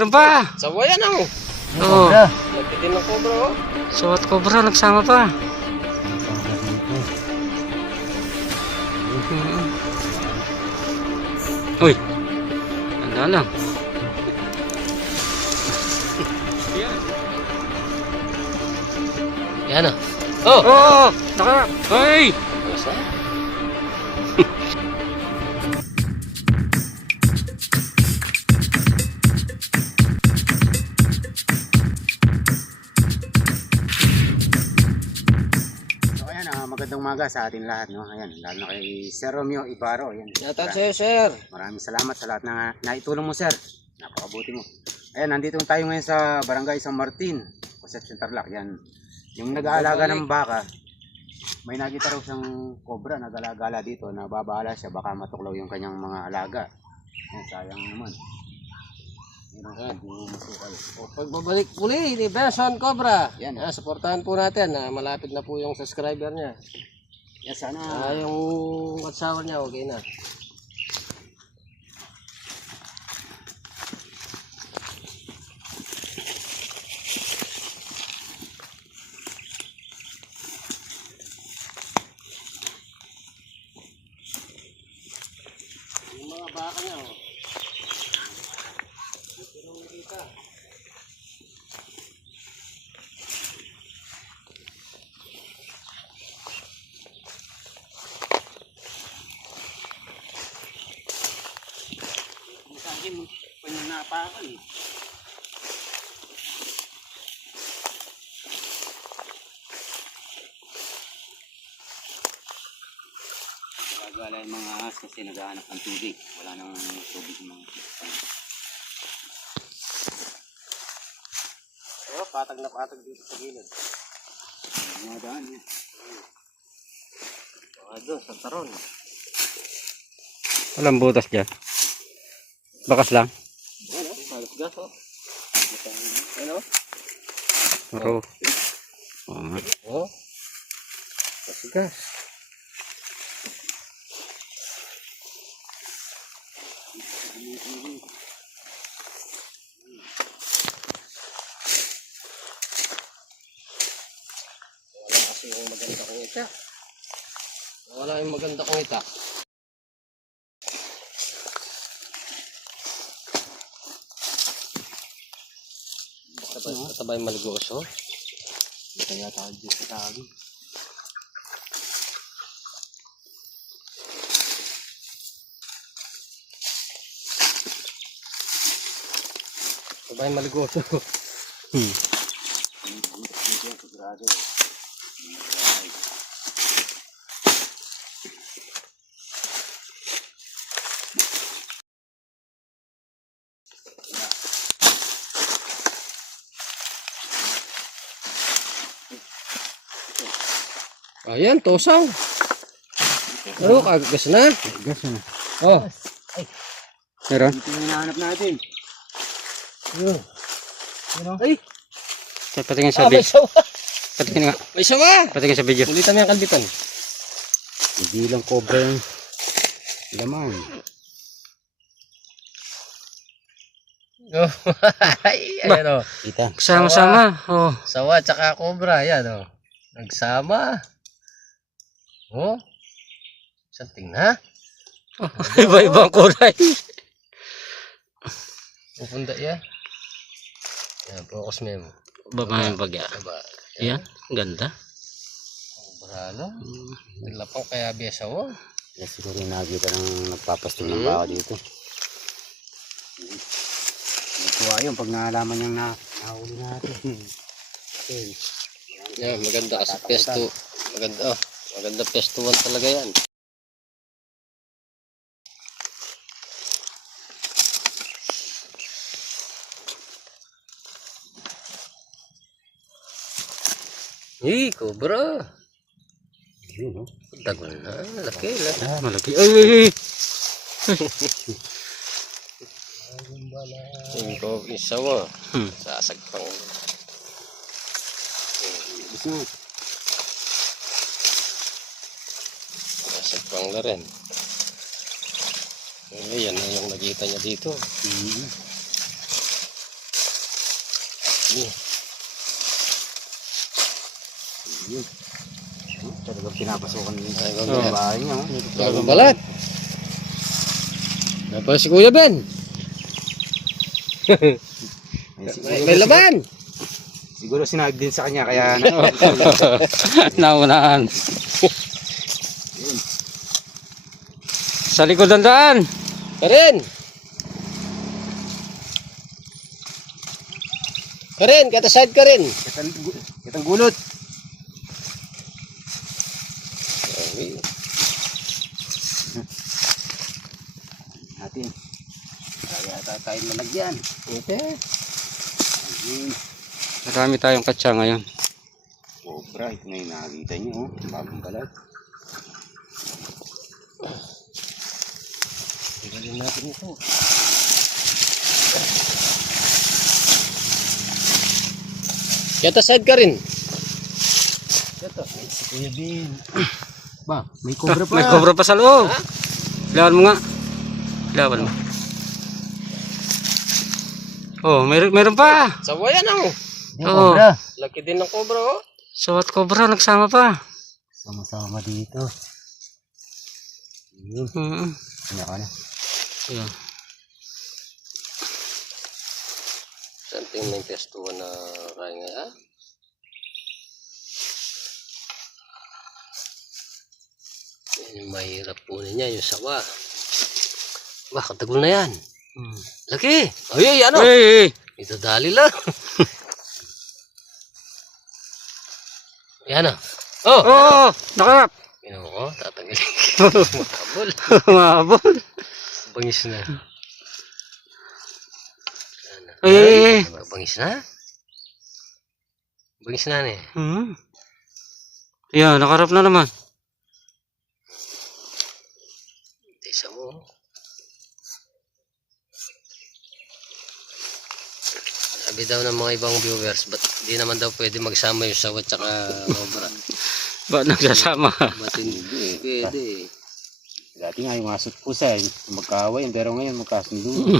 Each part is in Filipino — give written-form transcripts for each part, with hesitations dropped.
Ano ba? Sawa yan ako. Oo. Nagtitin ng cobra oh. Suwat cobra, nagsama pa. Uy. Tanda lang. Yan ah. Oh! Oo! Naka! Ay! Asa? So ayan, magandang umaga sa ating lahat, no? Ayan, lalo na kay Sir Romeo Ibarro. Ayan. Yata sa'yo, sir. Maraming salamat sa lahat na naitulong mo, sir. Napakabuti mo. Ayan, nandito tayo ngayon sa Barangay San Martin, Concepcion Tarlac. Yan. Yung nag-aalaga ng baka, may nakita raw siyang cobra na gala-gala dito na babahala siya, baka matuklaw yung kanyang mga alaga. Ayan, sayang naman. O, pagbabalik muli ni Benson Cobra. Yan. Suportahan po natin. Malapit na po yung subscriber niya. Yan, sana. Yung asawa niya, okay na. Yung mga baka niya, oh. Pero nakita. Sa akin, pananapakan eh. Gagala yung mga ahas kasi naghahanap ng tubig. Wala nang tubig ng mga kispan. Oh, patag na patag dito sa gilid. Mga daan yan. Doon, sa taron. Walang butas dyan. Bakas lang. Ano? Halos gas, oh. Ano? Pero, oo nga. Oh. Halos gas. Wala kasi yung maganda kong ita. Wala yung maganda kong ita. Sabay maligos, oh. Kaya tayo dito sa tabi. Sabay maligos, oh. Sigurado. Ayan, tosang. Ano, kagas na. Gas na. Oh. Meron? Ito yung hinahanap natin. Yun. Ay, Patingin sa may video. sawa. Patingin nga. May sawa. Patingin sa video. Ulitan mo yung kalbitan. Hindi lang cobra yung laman. Oh. Ayan, oh. Kita. Sama-sama. Oh. Sawa tsaka cobra. Ayan, oh. Nagsama. Oh. Isang tingnan. Iba-ibang kulay. Pupunda yan. Yan, focus mo. Baba yung bagya. Diba? Yan. Ganda. Cobra, no? Nilapang kaya besa, oh. Kaya siguro yung nakita ng nagpapastol ng baka dito. Natuwa yun pag naalaman niyang nahuli natin. Okay. Yan, maganda kasi pesto. Maganda, oh. Maganda pesto 1 talaga yan. Cobra. Yun, no? Tagal na. Laki, laki. Ah, malaki. Ay! Yung isawa. Hmm. Sasagpang. Gusto mo? Sasagpang na rin. Yan na yung nakita niya dito. Yun. Talagang pinapasukan din sa Oo. bahay niya. Bagong balat. Napala si Kuya Ben. May laban. Siguro sinahag din sa kanya kaya Naunahan. Sa likod ng daan. Karen. Karen, kata side ka rin. kitang gulot. Natin. Kaya tayo malagyan. Okay. Ayun. Marami tayong katsa ngayon. Cobra, ito na yung nakakita nyo. Oh. Bagong balat. Tingnan natin ito. Kata side ka rin. Kata. Si Kuya Ben. Ba, may cobra pa. May cobra pa sa loob. Lawan mo nga. Lawan mo. Oh, meron pa. Sawayan ako. Yung Oo. cobra. Laki din ng cobra oh. Sawat cobra nagsama pa. Sama-sama dito. Yun. Kanya ka na. Yeah. Something may testuhan na kaya nga. Yan yung mahirap po niya, yung sawa. Bah, katagol na yan. Laki! Ay, ano? Hey! Ito dali lang. Yan ah. Oh! Oh, nakarap. Ino ko, tatanggalin. Mahabol. Mahabol. Bangis na. Eh. Bangis na? Bangis na eh. Yeah, nakarap na naman. Isa mo. Sabi daw ng mga ibang viewers, ba't di naman daw pwede magsama yung sawa tsaka cobra? Ba't nagsasama? Ba't hindi pwede? Dati nga yung asot pusa, magkaaway, pero ngayon magkasundo.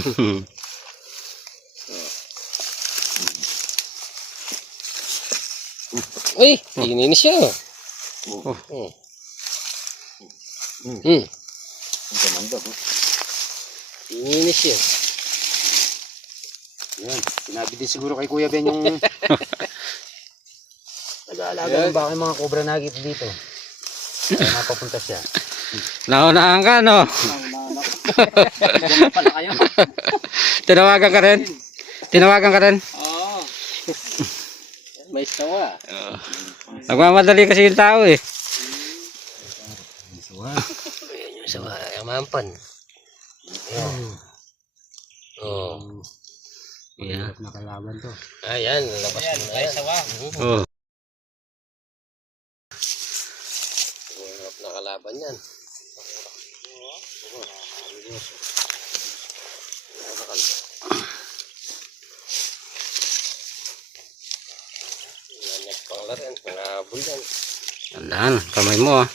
Uy, ininis siya. Oh. Ininis siya. Yan, sinabi din siguro kay Kuya Ben yung nag-aalaga ng baka yung mga cobra nakikita dito. Kaya napapunta siya. Naunahan ka, no? Diyan pala kayo. Tinawagan ka rin? Tinawagan ka rin? Oo. May sawa. Nagmamadali kasi yung tao eh. Ayan yung sawa. Ang mampan. Ayan. Oo. Mahirap na kalaban to. Ayan, labas mo na yan. Oh. Mahirap na kalaban yan. Nanyak pang larin, pangabol yan. Tandaan, kamay mo ah.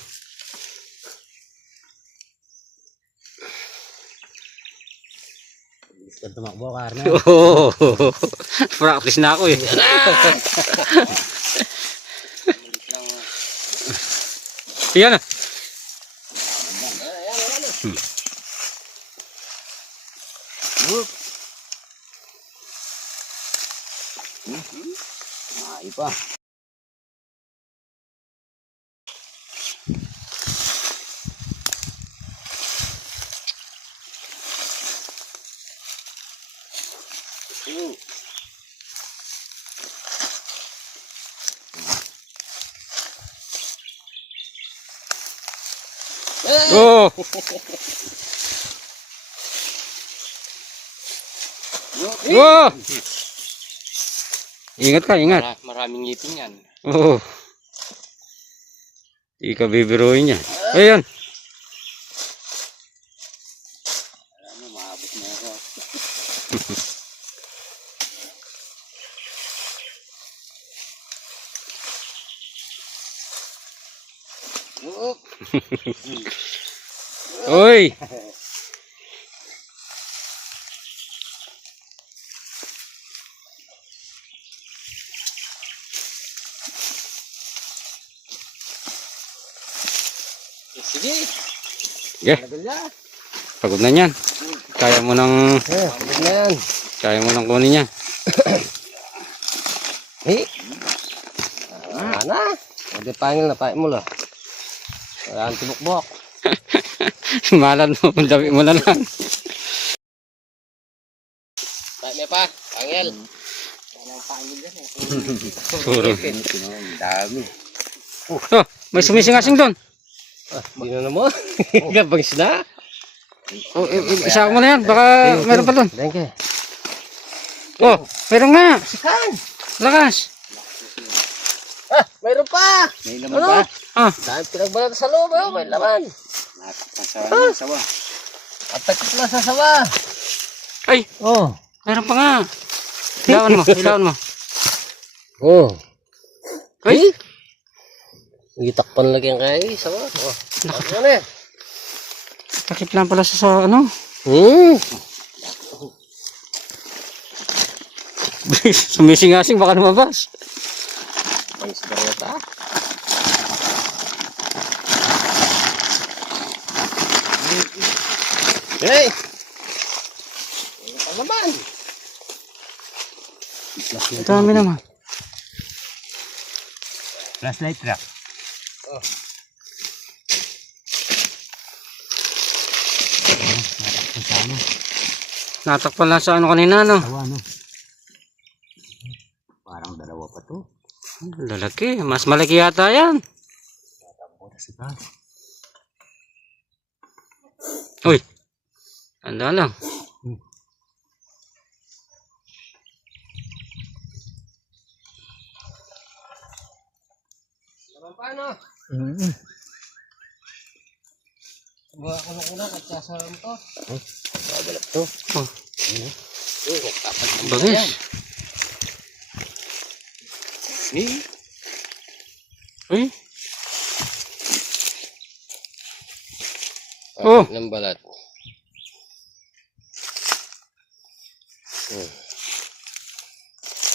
Gusto tumakbo, karna. Oh, practice na ako eh. Yan na. Ay pa. Oh. Oh. Ingat ka, ingat. Maraming ngipin yan. Oh. Di ka bibiruin yan. Ayan. Ano, maabot na ako. Oy. Sige. Sige, Tagal na. pagod na yan. Kaya mo nang, Pagod na yan. kaya mo nang kunin yan. Na. Hindi pangil na, pain mo lang. Wala ang tibok-bok. Malan mo, dawi mo na lang. Pain mo pa, pangil. Puro. Ang dami. Oh, may sumisingasing doon. Hindi na naman. Gabangis na. Oh, isa mo na yan, baka meron pa doon. Thank you. Oh, meron nga. Sikan. Lakas. Mayroon pa. May laman ba? Ah, Dahil pinagbalat sa loob, may laman. Natakpan sa ano, sawa. Atakot na sa sawa. ay, Oh. meron pa nga. Ilawan mo, ilawan mo. Oh. Ay, Itakpan lagi ang kaya sawa. Oh. Ano na? takip lang pala sa ano. Sumisingasing, baka lumabas. Ang isbareta. Hey! Ano naman? Ang dami naman. Flashlight trap. Natakpan lang sa ano kanina, no? Sawa, no? Parang dalawa pa to. Lalaki, mas malaki yata yan. Uy, tanda lang. Naman paano? Buha ko lang ulang at sasalam to. Babalap to. Oh, Tapat ng bagis. Uy, Oh. Ng balat.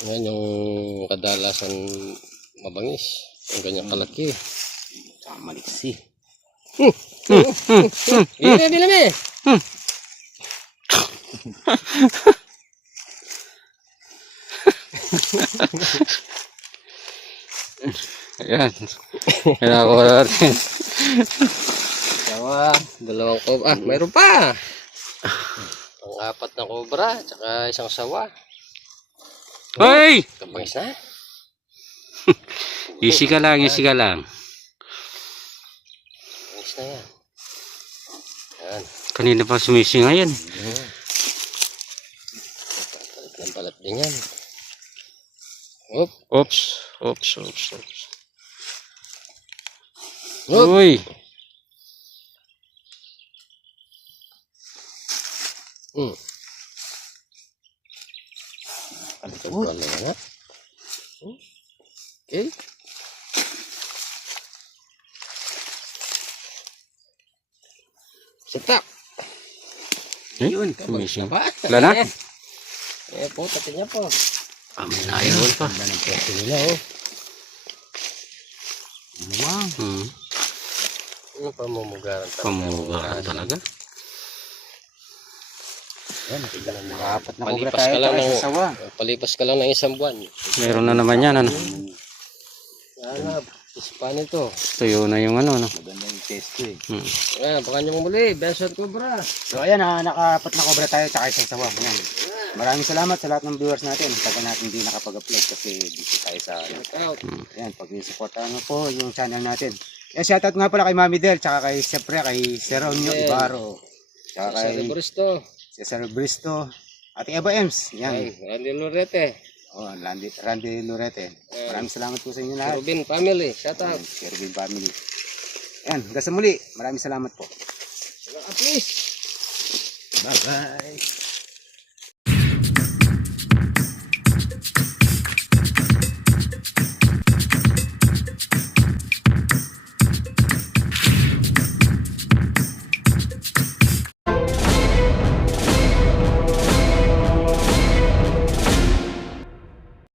Yan yung kadalasan mabangis. Ang ganyang kalaki. Maliksi. Bila me. ayan. Kinakuha natin. Sawa, dalawang cobra. Mayroon pa. Ang apat na cobra, tsaka isang sawa. Uy! Kapangis na. Easy ka lang, easy ka lang. Kapangis na yan. Yan. Kanina pa sumisinga yan. Palit ng balat din yan. Hop. Oops, oops, oops, oops. Hop. Uy! Ito pala nga. Okay. Sitap. Yun, sumisinga. Ba? Wala na? Eh po, tatin niya po. May naiwan pa. Ganda ng pwesto nila oh. Wow. Ano pamumugaran talaga? Pamugaran talaga. Yan, apat na cobra Palipas tayo ka lang tayo ng sa sawa. palipas ka lang ng isang buwan. Meron na naman yan, ano? Sana, ispa nito. Tuyo na yung ano, no? Maganda yung test ko eh. Ayan, baka niyong muli. Besot Cobra. So ayan, nakaapat na cobra tayo tsaka isang sawa. Ayan. Maraming salamat sa lahat ng viewers natin. Tagal natin hindi nakapag-upload kasi dito tayo sa... Shout out. Ayan, pag-supportahan mo po yung channel natin. Ayan, shoutout nga pala kay Mami Del, tsaka kay, siyempre, kay Seronio Del. Ibarro. Tsaka Sa kay Liboristo. Cesar Bristo. Ate Eva Ems. Yan. Randy Lorete. Oh, Randy Lorete. Maraming salamat po sa inyo lahat. Rubin Family. Shout out. Ayan, Kervin Family. Ayan, hanggang sa muli. Maraming salamat po. At least. Bye-bye.